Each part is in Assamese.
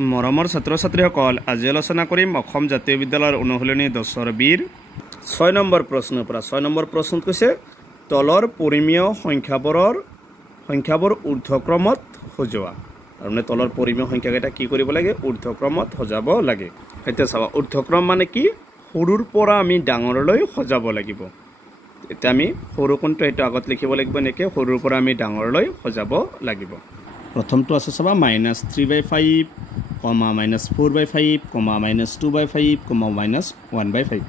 মৰমৰ ছাত্ৰ ছাত্ৰীসকল আজি আলোচনা কৰিম অসম জাতীয় বিদ্যালয়ৰ অনুশীলনী 10ৰ বিৰ 6 নম্বৰ প্ৰশ্নৰ পৰা 6 নম্বৰ প্ৰশ্নত কৈছে তলৰ পৰিমেয় সংখ্যাবোৰ ঊৰ্ধ্বক্ৰমত সজোৱা তাৰমানে তলৰ পৰিমেয় সংখ্যাকেইটা কি কৰিব লাগে ঊৰ্ধ্বক্ৰমত সজাব লাগে এতিয়া চাবা ঊৰ্ধ্বক্ৰম মানে কি সৰুৰ পৰা আমি ডাঙৰলৈ সজাব লাগিব এতিয়া আমি সৰু কোনটো এটা আগত লিখিব লাগিব নেকি সৰুৰ পৰা আমি ডাঙৰলৈ সজাব লাগিব প্ৰথমটো আছে চাবা -3/5 -4/5 -2/5 -1/5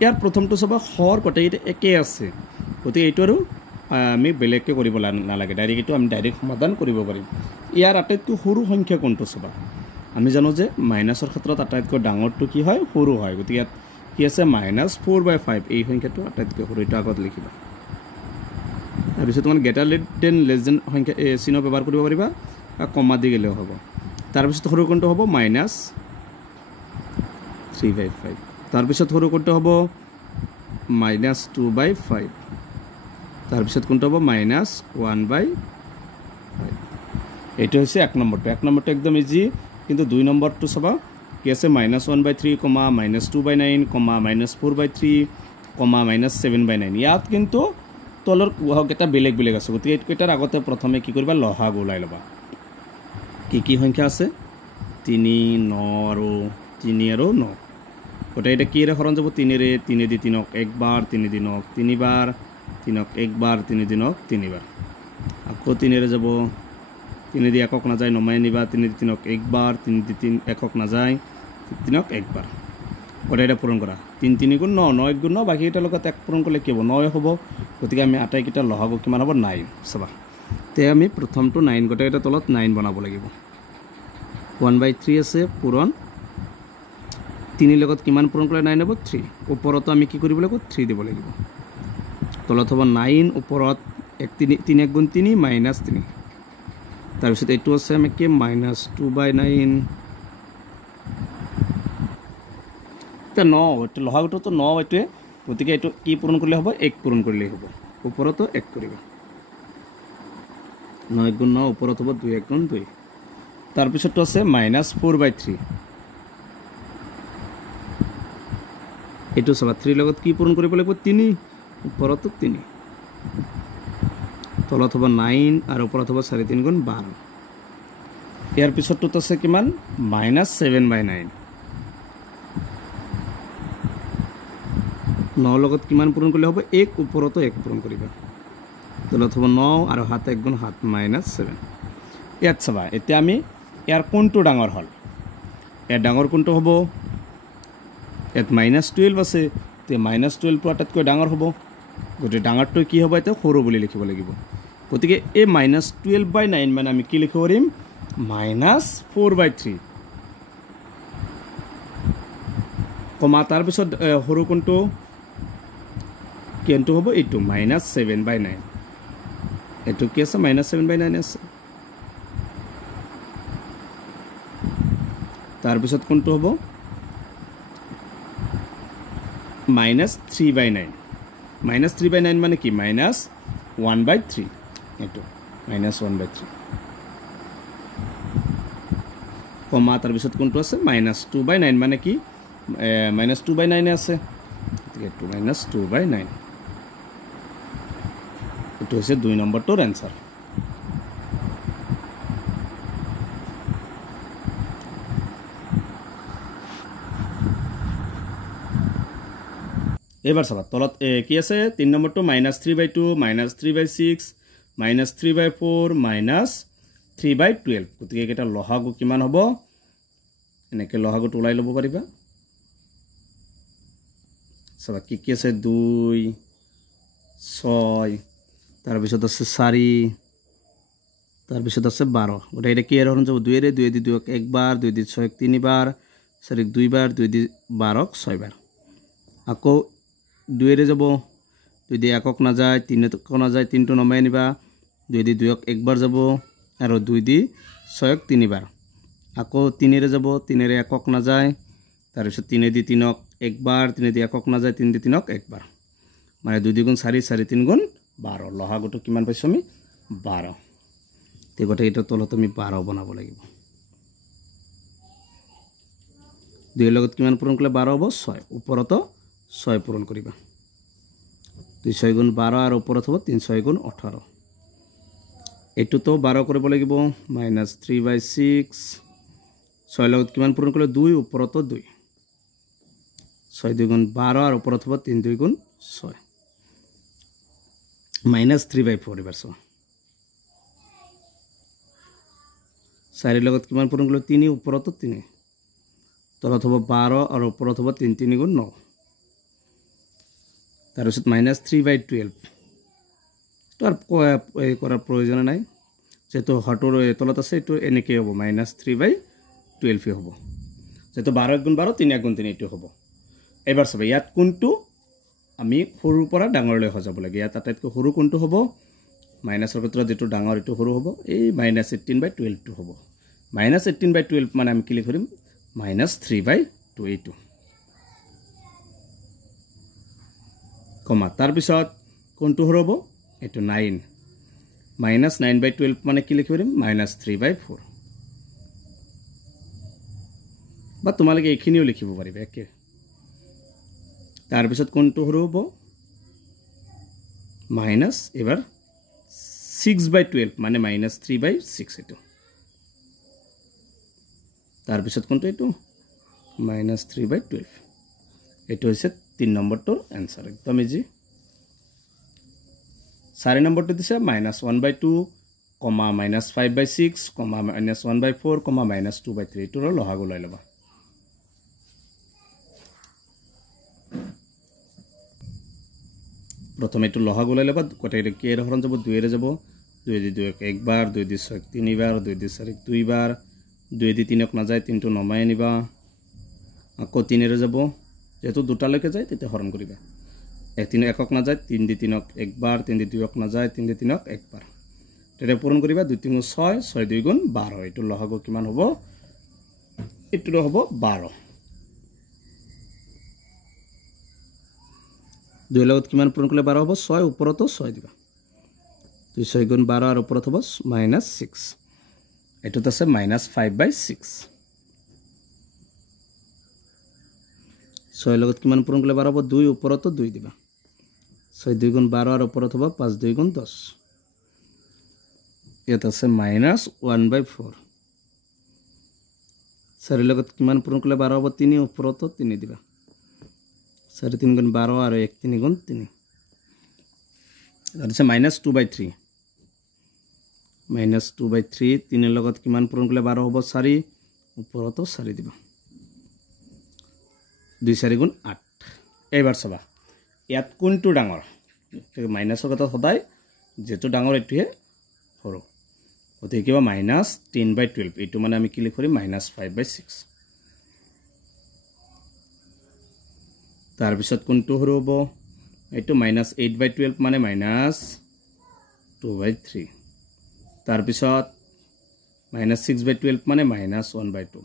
ইয়াৰ প্ৰথমটো চাবা হৰ গোটেইটা একে আছে গতিকে এইটো আৰু আমি বেলেগকে কৰিব নালাগে ডাইৰেক্ট এইটো আমি ডাইৰেক্ট সমাধান কৰিব পাৰিম ইয়াৰ আটাইতকৈ সৰু সংখ্যা কোনটো চাবা আমি জানো যে মাইনাছৰ ক্ষেত্ৰত আটাইতকৈ ডাঙৰটো কি হয় সৰু হয় গতিকে ইয়াত কি আছে -4/5 এই সংখ্যাটো আটাইতকৈ সৰু এটা আগত লিখিবা তাৰপিছত তোমাৰ গ্ৰেটাৰ দেন লেছ দেন সংখ্যা চিহ্ন ব্যৱহাৰ কৰিব পাৰিবা কমা দি গ'লেও হ'ব তাৰপিছত সৰু কোনটো হ'ব -3/5 তাৰপিছত সৰু কোনটো হ'ব -2/5 তাৰপিছত কোনটো হ'ব -1/5 এইটো হৈছে 1 নম্বৰটো একদম ইজি কিন্তু 2 নম্বৰটো চাবা কি আছে -1/3, -2/9, -4/3, -7/9 ইয়াত কিন্তু তলৰ এটা বেলেগ বেলেগ আছে গতিকে এইকেইটাৰ আগতে প্ৰথমে কি কৰিবা লহাগ ওলাই ল'বা কি সংখ্যা আছে 3, 9 আৰু 3 আৰু 9 গোটেই এটা কিৰে হৰণ যাব 3ৰে 3 দি 3ক একবাৰ 3 দি 9ক 3 বাৰ 3ক একবাৰ 3 দি 9ক 3 বাৰ আকৌ 3ৰে যাব 3 দি 1ক নাযায় নমাই নিবা 3 দি 3ক একবাৰ 3 দি 3 1ক নাযায় 3ক একবাৰ গোটেই এটা পূৰণ কৰা 3 3 গুণ 9 9 গুণ 9 বাকি এটা লগত 1 পূৰণ কৰিলে কি হ'ব 9 হ'ব গতিকে আমি আটাইকেইটা লহাগ কিমান হ'ব 9 চাবা তে আমি প্ৰথমটো 9 গোটেই এটা তলত 9 বনাব লাগিব 1/3 আছে পূৰণ 3 লগত কিমান পূৰণ কৰিলে 9 হ'ব 3 ওপৰতো আমি কি কৰিব লাগিব 3 দিব লাগিব তলত হ'ব 9 ওপৰত 3 1 গুণ 3 -3 তাৰপিছত এইটো আছে আমি কি -2/9 তে 9 এইটো লহাগটোতো 9 এইটোৱে গতিকে এইটো কি পূৰণ কৰিলে হ'ব 1 পূৰণ কৰিলে হ'ব ওপৰতো 1 কৰিবা 9 গুণ 9 ওপৰত হ'ব 2 1 গুণ 2 তাৰপিছতটো আছে -4/3 এইটো চাবা 3 লগত কি পূৰণ কৰিব লাগিব 3 ওপৰতো 3 তলত হ'ব 9 আৰু ওপৰত হ'ব 4 3 গুণ 12 ইয়াৰ পিছতটো আছে কিমান -7/9 9 লগত কিমান পূৰণ কৰিলে হ'ব 1 ওপৰতো 1 পূৰণ কৰিবা তলত হ'ব 9 আৰু 7 1 গুণ 7 -7 ইয়াত চাবা এতিয়া আমি ইয়াৰ কোনটো ডাঙৰ হ'ল ইয়াৰ ডাঙৰ কোনটো হ'ব ইয়াত -12 আছে তে -12টো আটাইতকৈ ডাঙৰ হ'ব গতিকে ডাঙৰটো কি হ'ব এতিয়া সৰু বুলি লিখিব লাগিব গতিকে এই -12/9 মানে আমি কি লিখিব পাৰিম -4/3 কমা তাৰপিছত সৰু কোনটো কেনটো হ'ব এইটো -7/9 এইটো কি আছে -7/9 আছে তাৰপিছত কোনটো হ'ব -3/9 -3/9 মানে কি -1/3 এইটো -1/3 কমা তাৰপিছত কোনটো আছে -2/9 মানে কি -2/9 আছে এইটো -2/9 এইটো হৈছে 2 নম্বৰটোৰ এনসাৰ এবাৰ চাবা তলত কি আছে 3 নম্বৰটো -3/2 -3/6 -3/4 -3/12 গতিকে এটা লহাগু কিমান হ'ব এনেকৈ লহাগুটো ওলাই ল'ব পাৰিবা চাবা কি আছে 2 6 তাৰপিছত আছে 4 তাৰপিছত আছে 12 গোটেই এটা কি আৰু যাব 2ৰে 2 দি 2ক একবাৰ 2 দি 6ক 3 বাৰ 4ক 2 বাৰ 2 দি 12ক 6 বাৰ আকৌ 2ৰে যাব 2 দি 1ক নাযায় 3ক নাযায় 3টো নমাই নিবা 2 দি 2ক একবাৰ যাব আৰু 2 দি 6ক 3 বাৰ আকৌ 3ৰে যাব 3ৰে 1ক নাযায় তাৰপিছত 3 দি 3ক একবাৰ 3 দি 1ক নাযায় 3 দি 3ক একবাৰ মানে 2 2 গুণ 4 4 3 গুণ 12 লহাগুটো কিমান পাইছো আমি 12 তে গোটেই এটা তলত আমি 12 বনাব লাগিব 2 এর লগত কিমান পূরণ করলে 12 হবো 6 উপরতো 6 পূরণ করিবা 2 6 গুণ 12 আর উপরত হবো 3 6 গুণ 18 এটু তো 12 কৰিব লাগিব -3/6 6 লগত কিমান পূরণ করলে 2 উপরতো 2 6 2 গুণ 12 আর উপরত হবো 3 2 গুণ 6 -3/4 এবার সব 4 এর লগত কিমান পূরণ করলে 3 উপরতো 3 তলত হবো 12 আর উপরত হবো 3 3 গুণ 9 তার পিছত -3/12 তো আর করার প্রয়োজন নাই যেহেতু হটোর তলত আছে এটো এনেকে হবো -3/12 হবো যেহেতু 12 গুণ 12 3 গুণ 3 এটো হবো এবার সব ইয়াত কোনটো আমি সৰুৰ পৰা ডাঙৰলৈ সজাব লাগে ইয়াত আটাইতকৈ সৰু কোনটো হ'ব মাইনাছৰ ভিতৰত যেটো ডাঙৰ এটো সৰু হ'ব এই -18/12 টো হ'ব -18/12 মানে আমি কি লিখিম -3/2 এটো কমা তাৰ পিছত কোনটো সৰু হ'ব এটো 9 -9/12 মানে কি লিখিম -3/4 বা তোমালোকে এইখিনিও লিখিব পাৰিবা একে তাৰ পিছত কোনটো সৰু হ'ব মাইনাস এবার 6/12 মানে -3/6 এটো তার পিছত কোনটো এটো -3/12 এটো হৈছে 3 নম্বৰটোৰ आंसर একদম ইজি 4 নম্বৰটো দিছে -1/2 -5/6 -1/4 -2/3 এটোৰ লহাগু লৈ লবা প্রথমে একটু লহাগু লৈ লবা কটাইটো কি এর হরণ যাব 2 এর যাব 2 দি 2 একবার 2 দি 6 তিনবার 2 দি 4 দুইবার 2 দি 3 না যায় 3 টো নমাই নিবা আকৌ 3 এর যাব যেহেতু দুটা লৈকে যায় তেতে হরণ করিবা 1 3 একক না যায় 3 দি 3 একবার 3 দি 2 না যায় 3 দি 3 একবার তেতে পূরণ করিবা 2 3 6 6 2 গুণ 12 এটো লহাগু কিমান হ'ব এটো হ'ব 12 2 লগত কিমান পূরণ করলে 12 হবো 6 উপরতো 6 দিবা 2 6 গুণ 12 আর উপরত হবো -6 এটোত আছে -5/6 6 লগত কিমান পূরণ করলে 12 হবো 2 উপরতো 2 দিবা 6 2 গুণ 12 আর উপরত হবো 5 2 গুণ 10 এটা আছে -1/4 4 লগত কিমান পূরণ করলে 12 হবো 3 উপরতো 3 দিবা 4 3 গুণ 12 আর 1 3 গুণ 3 এটা আছে -2/3 -2/3 3 এর লগত কিমান পূরণ করলে 12 হবো 4 উপরতো 4 দিবা 2 4 গুণ 8 এবার সবা ইয়াত কোনটো ডাঙৰ মাইনাসৰ কথা সদায় যেটো ডাঙৰ এটোহে সৰু ওতে কিবা -10/12 এটো মানে আমি কি লিখিম -5/6 তার পিছত কোনটো সৰু হ'ব এটো -8/12 মানে -2/3 তার পিছত -6/12 মানে -1/2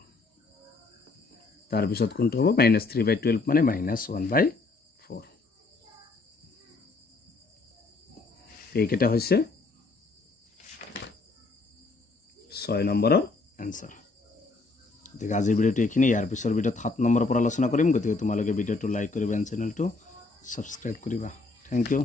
তার পিছত কোনটো হ'ব -3/12 মানে -1/4 এইকেটা হৈছে 6 নম্বৰৰ आंसर ঠিক আজিৰ ভিডিওটো এখিনি ইয়াৰ পিছৰ ভিডিওত 7 নম্বৰৰ পৰা আলোচনা কৰিম গতিকে তোমালোকে ভিডিওটো লাইক কৰিবা এণ্ড চেনেলটো সাবস্ক্ৰাইব কৰিবা থ্যাংক ইউ